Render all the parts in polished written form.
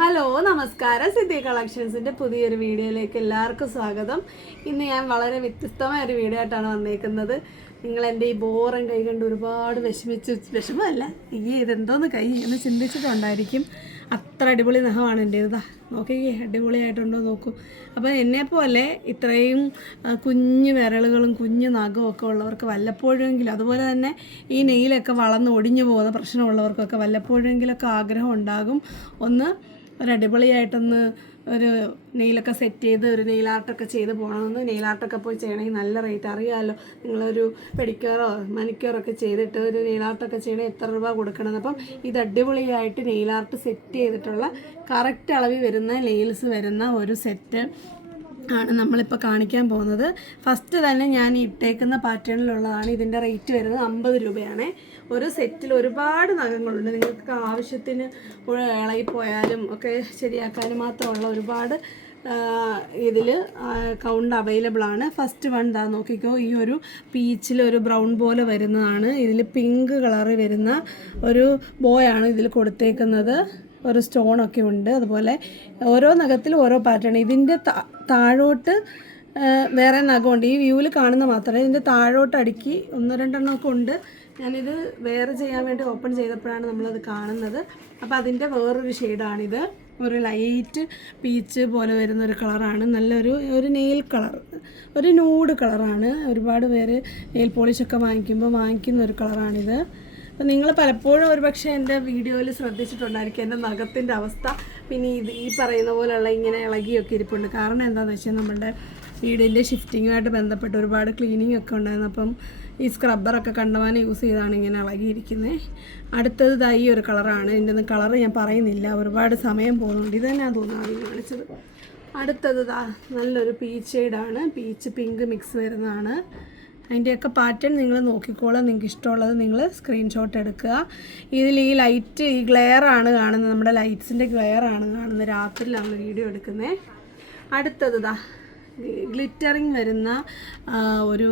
Hello നമസ്കാരം. സിദ്ധി കളക്ഷൻസിൻ്റെ പുതിയൊരു വീഡിയോയിലേക്ക് എല്ലാവർക്കും സ്വാഗതം. ഇന്ന് ഞാൻ വളരെ വ്യത്യസ്തമായ ഒരു വീഡിയോ ആയിട്ടാണ് വന്നേക്കുന്നത്. നിങ്ങൾ എൻ്റെ ഈ ബോറൻ കൈ കണ്ട് ഒരുപാട് വിഷമമല്ല, ഇതെന്തോന്ന് കൈ എന്ന് ചിന്തിച്ചിട്ടുണ്ടായിരിക്കും. അത്ര അടിപൊളി നഖമാണ് എൻ്റേത്. നോക്കിക്കേ, അടിപൊളിയായിട്ടുണ്ടോ നോക്കൂ. അപ്പോൾ എന്നെപ്പോലെ ഇത്രയും കുഞ്ഞു വിരലുകളും കുഞ്ഞു നഖവും ഒക്കെ ഉള്ളവർക്ക് വല്ലപ്പോഴെങ്കിലും, അതുപോലെ തന്നെ ഈ നെയിലൊക്കെ വളർന്ന് ഒടിഞ്ഞു പോകുന്ന പ്രശ്നമുള്ളവർക്കൊക്കെ വല്ലപ്പോഴെങ്കിലൊക്കെ ആഗ്രഹം ഉണ്ടാകും ഒന്ന് ഒരടിപൊളിയായിട്ടൊന്ന് ഒരു നെയിലൊക്കെ സെറ്റ് ചെയ്ത് ഒരു നെയിൽ ആർട്ടൊക്കെ ചെയ്ത് പോകണമെന്ന്. നെയിൽ ആർട്ടൊക്കെ പോയി ചെയ്യണമെങ്കിൽ നല്ല റേറ്റ് അറിയാമല്ലോ. നിങ്ങളൊരു പെഡിക്യൂറോ മനിക്യൂറോ ഒക്കെ ചെയ്തിട്ട് ഒരു നെയിൽ ആർട്ടൊക്കെ ചെയ്യണമെങ്കിൽ എത്ര രൂപ കൊടുക്കണം. അപ്പം ഇത് അടിപൊളിയായിട്ട് നെയിൽ ആർട്ട് സെറ്റ് ചെയ്തിട്ടുള്ള കറക്റ്റ് അളവിൽ വരുന്ന നെയിൽസ് വരുന്ന ഒരു സെറ്റ് ആണ് നമ്മളിപ്പോൾ കാണിക്കാൻ പോകുന്നത്. ഫസ്റ്റ് തന്നെ ഞാൻ ഇട്ടേക്കുന്ന പാറ്റേണിലുള്ളതാണ്. ഇതിൻ്റെ റേറ്റ് വരുന്നത് 50 രൂപയാണ്. ഒരു സെറ്റിൽ ഒരുപാട് നഖങ്ങളുണ്ട്. നിങ്ങൾക്ക് ആവശ്യത്തിന് ഇളകിപ്പോയാലും ഒക്കെ ശരിയാക്കാനും മാത്രമുള്ള ഒരുപാട് ഇതിൽ കൗണ്ട് അവൈലബിൾ ആണ്. ഫസ്റ്റ് വൺ ദാ നോക്കിക്കോ, ഈ ഒരു പീച്ചിൽ ഒരു ബ്രൗൺ പോലെ വരുന്നതാണ്. ഇതിൽ പിങ്ക് കളറ് വരുന്ന ഒരു ബോയാണ് ഇതിൽ കൊടുത്തേക്കുന്നത്. ഒരു സ്റ്റോണൊക്കെ ഉണ്ട്. അതുപോലെ ഓരോ നഖത്തിലും ഓരോ പാറ്റേൺ. ഇതിൻ്റെ താഴോട്ട് വേറെ നഖമുണ്ട്. ഈ വ്യൂവിൽ കാണുന്ന മാത്രമേ, ഇതിൻ്റെ താഴോട്ട് അടുക്കി 1-2 ഒക്കെ ഉണ്ട്. ഞാനിത് വേറെ ചെയ്യാൻ വേണ്ടി ഓപ്പൺ ചെയ്തപ്പോഴാണ് നമ്മളത് കാണുന്നത്. അപ്പോൾ അതിൻ്റെ വേറൊരു ഷെയ്ഡാണിത്. ഒരു ലൈറ്റ് പീച്ച് പോലെ വരുന്നൊരു കളറാണ്. നല്ലൊരു നെയിൽ കളർ, ഒരു നൂഡ് കളറാണ്. ഒരുപാട് പേര് നെയിൽ പോളിഷൊക്കെ വാങ്ങിക്കുന്ന ഒരു കളറാണിത്. അപ്പോൾ നിങ്ങൾ പലപ്പോഴും ഒരുപക്ഷെ എൻ്റെ വീഡിയോയിൽ ശ്രദ്ധിച്ചിട്ടുണ്ടായിരിക്കും എൻ്റെ നഖത്തിൻ്റെ അവസ്ഥ. പിന്നെ ഈ പറയുന്ന പോലെയുള്ള ഇങ്ങനെ ഇളകിയൊക്കെ ഇരിപ്പുണ്ട്. കാരണം എന്താണെന്ന് വെച്ചാൽ നമ്മളുടെ വീടിൻ്റെ ഷിഫ്റ്റിങ്ങുമായിട്ട് ബന്ധപ്പെട്ട് ഒരുപാട് ക്ലീനിങ് ഒക്കെ ഉണ്ടായിരുന്നു. അപ്പം ഈ സ്ക്രബ്ബറൊക്കെ കണ്ടമാനം യൂസ് ചെയ്താണ് ഇങ്ങനെ ഇളകിയിരിക്കുന്നത്. അടുത്തത് ഈ ഒരു കളറാണ്. ഇതിൻ്റെ ഒന്നും കളറ് ഞാൻ പറയുന്നില്ല, ഒരുപാട് സമയം പോകുന്നുണ്ട്. ഇത് തന്നെ തോന്നുന്നു ആദ്യം കാണിച്ചത്. അടുത്തത് നല്ലൊരു പീച്ച് ഷെയ്ഡാണ്. പീച്ച് പിങ്ക് മിക്സ് വരുന്നതാണ്. അതിൻ്റെയൊക്കെ പാറ്റേൺ നിങ്ങൾ നോക്കിക്കോളാം. നിങ്ങൾക്ക് ഇഷ്ടമുള്ളത് നിങ്ങൾ സ്ക്രീൻഷോട്ട് എടുക്കുക. ഇതിൽ ഈ ലൈറ്റ്, ഈ ഗ്ലെയറാണ് കാണുന്നത്. നമ്മുടെ ലൈറ്റ്സിൻ്റെ ഗ്ലെയറാണ് കാണുന്നത്. രാത്രിയിലാണ് വീഡിയോ എടുക്കുന്നത്. അടുത്തത് ഗ്ലിറ്ററിങ് വരുന്ന ഒരു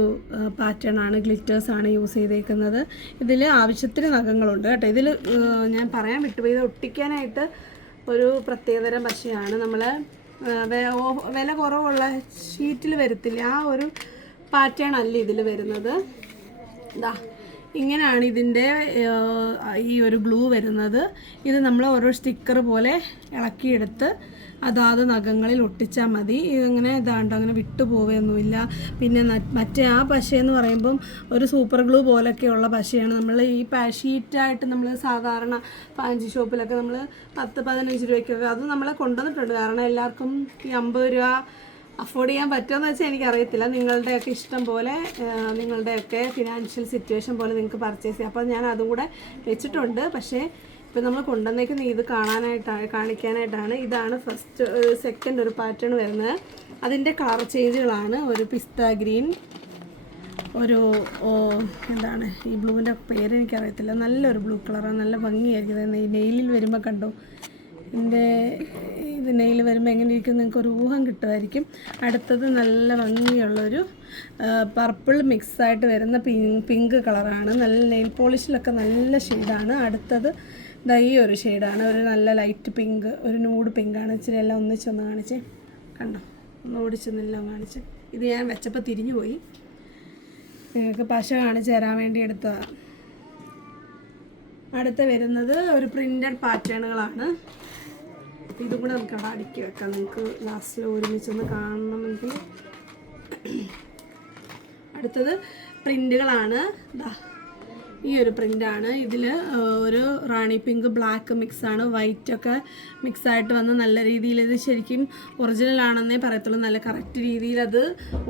പാറ്റേൺ ആണ്. ഗ്ലിറ്റേഴ്സാണ് യൂസ് ചെയ്തേക്കുന്നത്. ഇതിൽ ആവശ്യത്തിന് നഖങ്ങളുണ്ട് കേട്ടോ. ഇതിൽ ഞാൻ പറയാൻ വിട്ടുപോയി, ഇത് ഒട്ടിക്കാനായിട്ട് ഒരു പ്രത്യേകതരം പശയാണ്. നമ്മൾ വില കുറവുള്ള ഷീറ്റിൽ വരത്തില്ല, ആ ഒരു പാറ്റേൺ അല്ല ഇതിൽ വരുന്നത്. ഇങ്ങനെയാണ് ഇതിൻ്റെ ഈ ഒരു ഗ്ലൂ വരുന്നത്. ഇത് നമ്മൾ ഓരോ സ്റ്റിക്കർ പോലെ ഇളക്കിയെടുത്ത് അതാത് നഖങ്ങളിൽ ഒട്ടിച്ചാൽ മതി. ഇതിങ്ങനെ അങ്ങനെ വിട്ടുപോവുകയൊന്നുമില്ല. പിന്നെ മറ്റേ ആ പശയെന്ന് പറയുമ്പം ഒരു സൂപ്പർ ഗ്ലൂ പോലൊക്കെയുള്ള പശയാണ്. നമ്മൾ ഈ ഷീറ്റായിട്ട് നമ്മൾ സാധാരണ പാഞ്ചി ഷോപ്പിലൊക്കെ നമ്മൾ 10-15 രൂപയ്ക്കൊക്കെ അത് നമ്മളെ കൊണ്ടുവന്നിട്ടുണ്ട്. കാരണം എല്ലാവർക്കും ഈ 50 രൂപ അഫോർഡ് ചെയ്യാൻ പറ്റുമെന്ന് വെച്ചാൽ എനിക്കറിയത്തില്ല. നിങ്ങളുടെയൊക്കെ ഇഷ്ടം പോലെ, നിങ്ങളുടെയൊക്കെ ഫിനാൻഷ്യൽ സിറ്റുവേഷൻ പോലെ നിങ്ങൾക്ക് പർച്ചേസ് ചെയ്യാം. അപ്പോൾ ഞാൻ അതും കൂടെ വെച്ചിട്ടുണ്ട്. പക്ഷേ ഇപ്പോൾ നമ്മൾ കൊണ്ടുവന്നേക്കുന്ന ഇത് കാണിക്കാനായിട്ടാണ്. ഇതാണ് സെക്കൻഡ് ഒരു പാറ്റേൺ വരുന്നത്. അതിൻ്റെ കളർ ചേഞ്ചുകളാണ്. ഒരു പിസ്ത ഗ്രീൻ, ഒരു എന്താണ് ഈ ബ്ലൂവിൻ്റെ പേര് എനിക്കറിയത്തില്ല. നല്ലൊരു ബ്ലൂ കളറാണ്, നല്ല ഭംഗിയായിരിക്കും. ഈ നെയിലിൽ വരുമ്പോൾ കണ്ടോ, ഇത് നെയിൽ വരുമ്പോൾ എങ്ങനെ ഇരിക്കും നിങ്ങൾക്കൊരു ഊഹം കിട്ടുമായിരിക്കും. അടുത്തത് നല്ല ഭംഗിയുള്ളൊരു പർപ്പിൾ മിക്സായിട്ട് വരുന്ന പിങ്ക് കളറാണ്. നല്ല നെയിൽ പോളിഷിലൊക്കെ നല്ല ഷെയ്ഡാണ്. അടുത്തത് ഈ ഒരു ഷെയ്ഡാണ്. ഒരു നല്ല ലൈറ്റ് പിങ്ക്, ഒരു നൂഡ് പിങ്കാണ്. ഇച്ചിരി എല്ലാം ഒന്നിച്ചൊന്ന് കാണിച്ചേ, കണ്ടോ, ഒന്ന് ഓടിച്ചൊന്നെല്ലാം കാണിച്ച്. ഇത് ഞാൻ വെച്ചപ്പോൾ തിരിഞ്ഞു പോയി, നിങ്ങൾക്ക് പശ കാണിച്ച് തരാൻ വേണ്ടി എടുത്തതാണ്. അടുത്ത വരുന്നത് ഒരു പ്രിൻ്റഡ് പാറ്റേണുകളാണ്. ഇതും കൂടെ നമുക്ക് അവിടെ അടുക്കി വെക്കാം. നിങ്ങൾക്ക് ലാസ്റ്റിൽ ഒരുമിച്ചൊന്ന് കാണണമെങ്കിൽ. അടുത്തത് പ്രിൻ്റുകളാണ്. ഈ ഒരു പ്രിൻ്റാണ്. ഇതിൽ ഒരു റാണി പിങ്ക് ബ്ലാക്ക് മിക്സാണ്. വൈറ്റൊക്കെ മിക്സായിട്ട് വന്ന് നല്ല രീതിയിൽ, ഇത് ശരിക്കും ഒറിജിനൽ ആണെന്നേ പറയത്തുള്ളൂ. നല്ല കറക്റ്റ് രീതിയിൽ അത്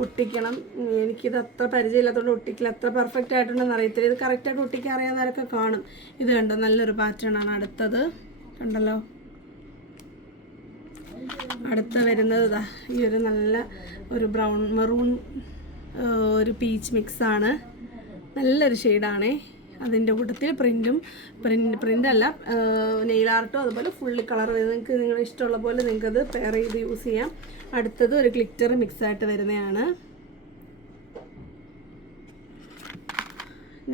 ഒട്ടിക്കണം. എനിക്കിത് അത്ര പരിചയമില്ലാത്തതുകൊണ്ട് ഒട്ടിക്കില്ല, അത്ര പെർഫെക്റ്റ് ആയിട്ടുണ്ടെന്ന് അറിയത്തില്ല. ഇത് കറക്റ്റായിട്ട് ഒട്ടിക്കാൻ അറിയാവുന്നവരൊക്കെ കാണും. ഇത് കണ്ടോ, നല്ലൊരു പാറ്റേൺ ആണ്. അടുത്തത് കണ്ടല്ലോ. അടുത്ത വരുന്നത് ഈ ഒരു നല്ല ഒരു ബ്രൗൺ മെറൂൺ ഒരു പീച്ച് മിക്സാണ്. നല്ലൊരു ഷെയ്ഡാണേ. അതിൻ്റെ കൂട്ടത്തിൽ പ്രിൻ്റല്ല നെയിൽ ആർട്ടോ അതുപോലെ ഫുള്ള് കളർ വരുന്നത്. നിങ്ങൾക്ക് നിങ്ങളുടെ ഇഷ്ടമുള്ള പോലെ നിങ്ങൾക്കത് പെയർ ചെയ്ത് യൂസ് ചെയ്യാം. അടുത്തത് ഒരു ഗ്ലിറ്റർ മിക്സായിട്ട് വരുന്നതാണ്.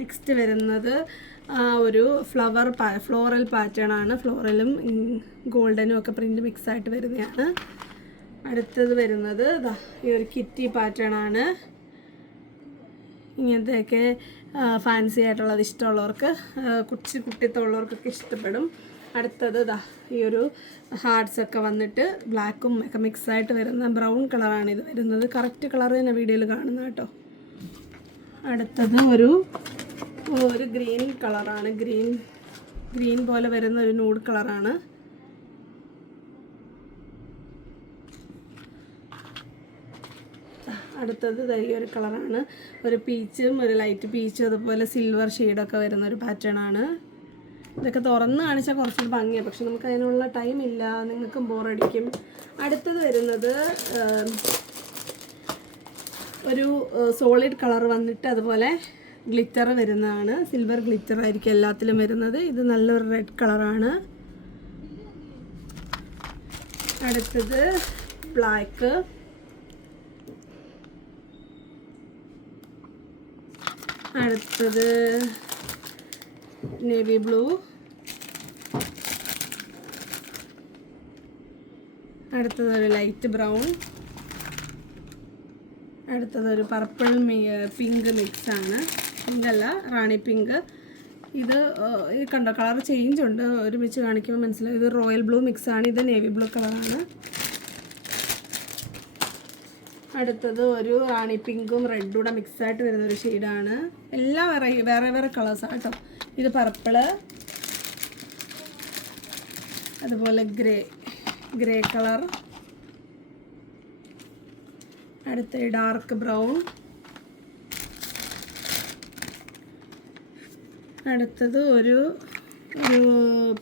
നെക്സ്റ്റ് വരുന്നത് ഒരു ഫ്ലോറൽ പാറ്റേൺ ആണ്. ഫ്ലോറലും ഗോൾഡനും ഒക്കെ പ്രിൻ്റ് മിക്സായിട്ട് വരുന്നതാണ്. അടുത്തത് വരുന്നത് ഈ ഒരു കിറ്റി പാറ്റേൺ ആണ്. ഇങ്ങനത്തെയൊക്കെ ഫാൻസി ആയിട്ടുള്ളത് ഇഷ്ടമുള്ളവർക്ക്, കുട്ടിത്തമുള്ളവർക്കൊക്കെ ഇഷ്ടപ്പെടും. അടുത്തത് ഈ ഒരു ഹാർട്ട്സൊക്കെ വന്നിട്ട് ബ്ലാക്കും ഒക്കെ മിക്സായിട്ട് വരുന്ന ബ്രൗൺ കളറാണ് ഇത് വരുന്നത്. കറക്റ്റ് കളർ തന്നെ വീഡിയോയിൽ കാണുന്നത് കേട്ടോ. അടുത്തത് ഒരു ഗ്രീൻ കളറാണ്. ഗ്രീൻ പോലെ വരുന്ന ഒരു നൂഡ് കളറാണ്. അടുത്തത് ഈ ഒരു കളറാണ്. ഒരു പീച്ചും ഒരു ലൈറ്റ് പീച്ചും അതുപോലെ സിൽവർ ഷെയ്ഡൊക്കെ വരുന്ന ഒരു പാറ്റേൺ ആണ്. ഇതൊക്കെ തുറന്ന് കാണിച്ചാൽ കുറച്ചുകൂടി ഭംഗിയാണ്, പക്ഷെ നമുക്ക് അതിനുള്ള ടൈം ഇല്ല, നിങ്ങൾക്കും ബോറടിക്കും. അടുത്തത് വരുന്നത് ഒരു സോളിഡ് കളർ വന്നിട്ട് അതുപോലെ ഗ്ലിറ്റർ വരുന്നതാണ്. സിൽവർ ഗ്ലിറ്റർ ആയിരിക്കും എല്ലാത്തിലും വരുന്നത്. ഇത് നല്ലൊരു റെഡ് കളറാണ്. അടുത്തത് ബ്ലാക്ക്. അടുത്തത് നേവി ബ്ലൂ. അടുത്തതൊരു ലൈറ്റ് ബ്രൗൺ. അടുത്തതൊരു പർപ്പിൾ പിങ്ക് മിക്സാണ്. പിങ്കല്ല, റാണി പിങ്ക്. ഇത് കണ്ടോ, കളർ ചേഞ്ച് ഉണ്ട്, ഒരുമിച്ച് കാണിക്കുമ്പോൾ മനസ്സിലാവും. ഇത് റോയൽ ബ്ലൂ മിക്സാണ്. ഇത് നേവി ബ്ലൂ കളറാണ്. അടുത്തത് ഒരു റാണി പിങ്കും റെഡും കൂടെ മിക്സായിട്ട് വരുന്നൊരു ഷെയ്ഡാണ്. എല്ലാം വേറെ വേറെ കളേഴ്സാണ് കേട്ടോ. ഇത് പർപ്പിള്, അതുപോലെ ഗ്രേ കളർ. അടുത്ത ഡാർക്ക് ബ്രൗൺ. അടുത്തത് ഒരു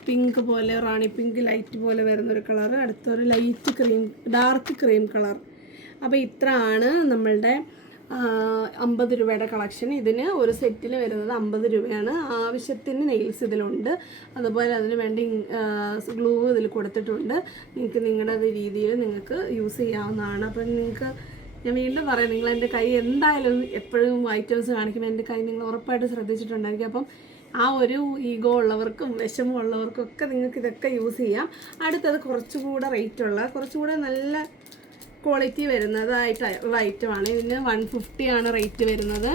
പിങ്ക് പോലെ, റാണി പിങ്ക് ലൈറ്റ് പോലെ വരുന്നൊരു കളർ. അടുത്തൊരു ഡാർക്ക് ക്രീം കളർ. അപ്പോൾ ഇത്ര ആണ് നമ്മളുടെ 50 രൂപയുടെ കളക്ഷൻ. ഇതിന് ഒരു സെറ്റിന് വരുന്നത് 50 രൂപയാണ്. ആവശ്യത്തിന് നെയിൽസ് ഇതിലുണ്ട്, അതുപോലെ അതിന് വേണ്ടി ഗ്ലൂ ഇതിൽ കൊടുത്തിട്ടുണ്ട്. നിങ്ങൾക്ക് നിങ്ങളുടെ രീതിയിൽ നിങ്ങൾക്ക് യൂസ് ചെയ്യാവുന്നതാണ്. അപ്പം നിങ്ങൾക്ക് ഞാൻ വീണ്ടും പറയാം, നിങ്ങൾ എൻ്റെ കൈ എന്തായാലും എപ്പോഴും ഐറ്റംസ് കാണിക്കുമ്പോൾ എൻ്റെ കൈ നിങ്ങൾ ഉറപ്പായിട്ട് ശ്രദ്ധിച്ചിട്ടുണ്ടായിരിക്കും. അപ്പം ആ ഒരു ഈഗോ ഉള്ളവർക്കും വിഷമം ഉള്ളവർക്കും ഒക്കെ നിങ്ങൾക്ക് ഇതൊക്കെ യൂസ് ചെയ്യാം. അടുത്തത് കുറച്ചുകൂടെ റേറ്റുള്ള, കുറച്ചുകൂടെ നല്ല ക്വാളിറ്റി വരുന്നതായിട്ട് ഐറ്റമാണ്. ഇതിന് 150 ആണ് റേറ്റ് വരുന്നത്.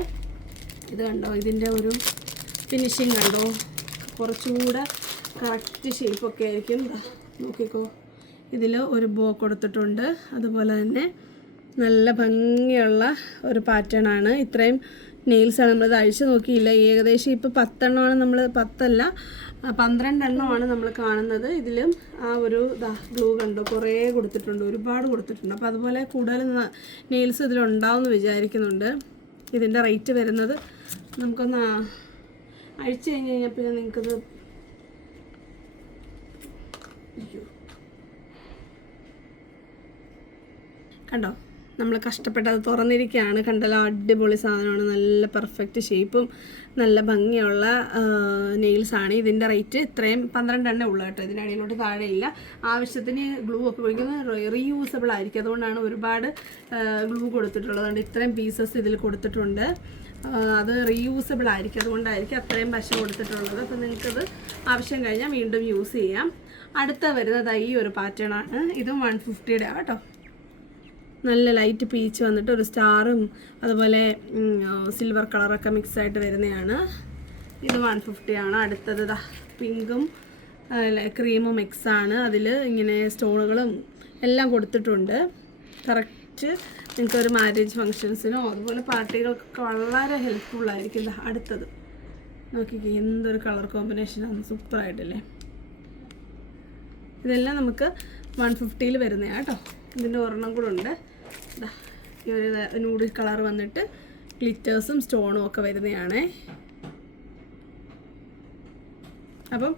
ഇത് കണ്ടോ, ഇതിൻ്റെ ഒരു ഫിനിഷിങ് കണ്ടോ, കുറച്ചുകൂടെ കറക്റ്റ് ഷേപ്പൊക്കെ ആയിരിക്കും. നോക്കിക്കോ, ഇതിൽ ഒരു ബോ കൊടുത്തിട്ടുണ്ട്. അതുപോലെ തന്നെ നല്ല ഭംഗിയുള്ള ഒരു പാറ്റേൺ ആണ്. ഇത്രയും നെയിൽസാണ് നമ്മളിത് അഴിച്ച് നോക്കിയില്ല. ഏകദേശം ഇപ്പോൾ 10 എണ്ണമാണ്, നമ്മൾ 10 അല്ല 12 എണ്ണമാണ് നമ്മൾ കാണുന്നത്. ഇതിലും ആ ഒരു ഗ്ലൂ കണ്ടോ, കുറേ കൊടുത്തിട്ടുണ്ട്, ഒരുപാട് കൊടുത്തിട്ടുണ്ട്. അപ്പോൾ അതുപോലെ കൂടുതൽ നെയിൽസ് ഇതിലുണ്ടാവും എന്ന് വിചാരിക്കുന്നുണ്ട്. ഇതിൻ്റെ റേറ്റ് വരുന്നത് നമുക്കൊന്ന് അഴിച്ച് കഴിഞ്ഞ് കഴിഞ്ഞാൽ പിന്നെ നിങ്ങൾക്കത് കണ്ടോ, നമ്മൾ കഷ്ടപ്പെട്ട് അത് തുറന്നിരിക്കുകയാണ്. കണ്ടല്ലോ, അടിപൊളി സാധനമാണ്. നല്ല പെർഫെക്റ്റ് ഷേപ്പും നല്ല ഭംഗിയുള്ള നെയിൽസാണ്. ഇതിൻ്റെ റേറ്റ് ഇത്രയും 12 എണ്ണേ ഉള്ളൂ കേട്ടോ. ഇതിനടിയിലോട്ട് താഴെയില്ല. ആവശ്യത്തിന് ഗ്ലൂ ഒക്കെ ഉപയോഗിക്കുന്നത് റീയൂസബിൾ ആയിരിക്കും. അതുകൊണ്ടാണ് ഒരുപാട് ഗ്ലൂ കൊടുത്തിട്ടുള്ളത്. അതുകൊണ്ട് ഇത്രയും പീസസ് ഇതിൽ കൊടുത്തിട്ടുണ്ട്. അത് റീയൂസബിൾ ആയിരിക്കും, അതുകൊണ്ടായിരിക്കും അത്രയും പശ കൊടുത്തിട്ടുള്ളത്. അപ്പോൾ നിങ്ങൾക്കത് ആവശ്യം കഴിഞ്ഞാൽ വീണ്ടും യൂസ് ചെയ്യാം. അടുത്ത വരുന്നത് ഈ ഒരു പാറ്റേൺ ആണ്. ഇതും 150യുടെ കേട്ടോ. നല്ല ലൈറ്റ് പീച്ച് വന്നിട്ട് ഒരു സ്റ്റാറും അതുപോലെ സിൽവർ കളറൊക്കെ മിക്സായിട്ട് വരുന്നതാണ്. ഇത് 150 ആണ്. അടുത്തത് പിങ്കും ക്രീമും മിക്സാണ്. അതിൽ ഇങ്ങനെ സ്റ്റോണുകളും എല്ലാം കൊടുത്തിട്ടുണ്ട്. കറക്റ്റ് നിങ്ങൾക്കൊരു മാരേജ് ഫങ്ഷൻസിനോ അതുപോലെ പാർട്ടികൾക്കൊക്കെ വളരെ ഹെൽപ്ഫുള്ളായിരിക്കും. അടുത്തത് നോക്കിക്കേ, എന്തൊരു കളർ കോമ്പിനേഷനാണ്, സൂപ്പറായിട്ടല്ലേ. ഇതെല്ലാം നമുക്ക് 150യിൽ വരുന്നതാണ് കേട്ടോ. ഇതിൻ്റെ ഒരെണ്ണം കൂടെ ഉണ്ട്. ഈ ഒരു നൂഡിൽ കളർ വന്നിട്ട് ഗ്ലിറ്റേഴ്സും സ്റ്റോണും ഒക്കെ വരുന്നതാണ്. അപ്പം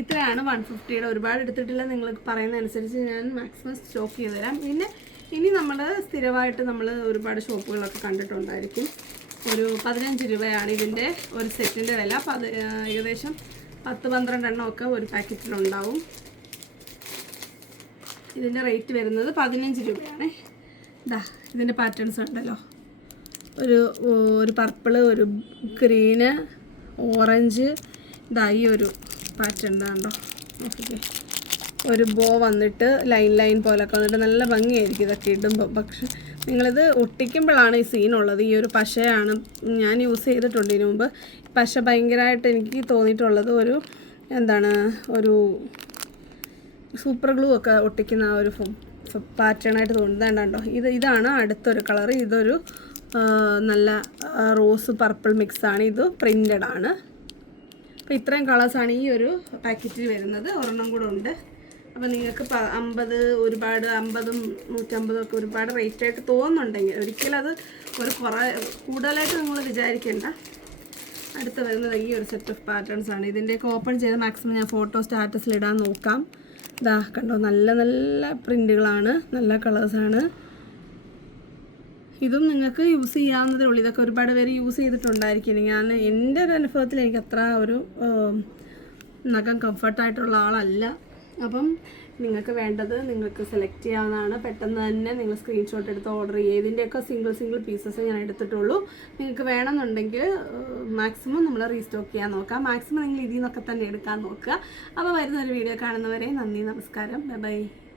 ഇത്രയാണ് 150യുടെ. ഒരുപാട് എടുത്തിട്ടില്ല, നിങ്ങൾ പറയുന്നതനുസരിച്ച് ഞാൻ മാക്സിമം സ്റ്റോക്ക് ചെയ്ത് തരാം. പിന്നെ ഇനി നമ്മൾ സ്ഥിരമായിട്ട് നമ്മൾ ഒരുപാട് ഷോപ്പുകളൊക്കെ കണ്ടിട്ടുണ്ടായിരിക്കും. ഒരു 15 രൂപയാണ് ഇതിൻ്റെ ഒരു സെറ്റിൻ്റെ വില. ഏകദേശം 10-12 എണ്ണമൊക്കെ ഒരു പാക്കറ്റിലുണ്ടാവും. ഇതിൻ്റെ റേറ്റ് വരുന്നത് 15 രൂപയാണ്. ഇതിൻ്റെ പാറ്റേൺസ് ഉണ്ടല്ലോ, ഒരു പർപ്പിള്, ഒരു ഗ്രീന്, ഓറഞ്ച്, ഇതാ ഈ ഒരു പാറ്റേൺ കണ്ടോ, നോക്കിക്കേ. ഒരു ബോ വന്നിട്ട് ലൈൻ പോലൊക്കെ വന്നിട്ട് നല്ല ഭംഗിയായിരിക്കും ഇതൊക്കെ ഇടുമ്പോൾ. പക്ഷെ നിങ്ങളിത് ഒട്ടിക്കുമ്പോഴാണ് ഈ സീനുള്ളത്. ഈ ഒരു പശയാണ് ഞാൻ യൂസ് ചെയ്തിട്ടുണ്ട് ഇതിനു മുമ്പ്. പശ ഭയങ്കരമായിട്ട് എനിക്ക് തോന്നിയിട്ടുള്ളത് ഒരു സൂപ്പർ ഗ്ലൂ ഒക്കെ ഒട്ടിക്കുന്ന ആ ഒരു പാറ്റേണായിട്ട് തോന്നുന്നുണ്ടോ. ഇതാണ് അടുത്തൊരു കളർ. ഇതൊരു നല്ല റോസ് പർപ്പിൾ മിക്സാണ്. ഇത് പ്രിൻ്റഡ് ആണ്. അപ്പോൾ ഇത്രയും കളേഴ്സാണ് ഈ ഒരു പാക്കറ്റിൽ വരുന്നത്. ഒരെണ്ണം കൂടെ ഉണ്ട്. അപ്പോൾ നിങ്ങൾക്ക് 50 ഒരുപാട് 50ഉം 150ഉം ഒക്കെ ഒരുപാട് റേറ്റായിട്ട് തോന്നുന്നുണ്ടെങ്കിൽ ഒരിക്കലും അത് കൂടുതലായിട്ട് നിങ്ങൾ വിചാരിക്കേണ്ട. അടുത്ത് വരുന്നത് ഈ ഒരു സെറ്റ് ഓഫ് പാറ്റേൺസ് ആണ്. ഇതിൻ്റെയൊക്കെ ഓപ്പൺ ചെയ്ത് മാക്സിമം ഞാൻ ഫോട്ടോ സ്റ്റാറ്റസിൽ ഇടാൻ നോക്കാം. ഇതാ കണ്ടോ, നല്ല നല്ല പ്രിൻ്റുകളാണ്, നല്ല കളേഴ്സാണ്. ഇതും നിങ്ങൾക്ക് യൂസ് ചെയ്യാവുന്നതേ ഉള്ളൂ. ഇതൊക്കെ ഒരുപാട് പേര് യൂസ് ചെയ്തിട്ടുണ്ടായിരിക്കും. ഞാൻ എൻ്റെ ഒരു അനുഭവത്തിൽ എനിക്ക് അത്ര ഒരു നഖം കംഫർട്ടായിട്ടുള്ള ആളല്ല. അപ്പം നിങ്ങൾക്ക് വേണ്ടത് നിങ്ങൾക്ക് സെലക്ട് ചെയ്യാവുന്നതാണ്. പെട്ടെന്ന് തന്നെ നിങ്ങൾ സ്ക്രീൻഷോട്ട് എടുത്ത് ഓർഡർ ചെയ്യുക. ഇതിൻ്റെയൊക്കെ സിംഗിൾ പീസസ് ഞാൻ എടുത്തിട്ടുള്ളൂ. നിങ്ങൾക്ക് വേണമെന്നുണ്ടെങ്കിൽ മാക്സിമം നമ്മൾ റീസ്റ്റോക്ക് ചെയ്യാൻ നോക്കാം. മാക്സിമം നിങ്ങൾ ഇതിൽ നിന്നൊക്കെ തന്നെ എടുക്കാൻ നോക്കുക. അപ്പോൾ വരുന്നൊരു വീഡിയോ കാണുന്നവരെ നന്ദി, നമസ്കാരം, ബൈ.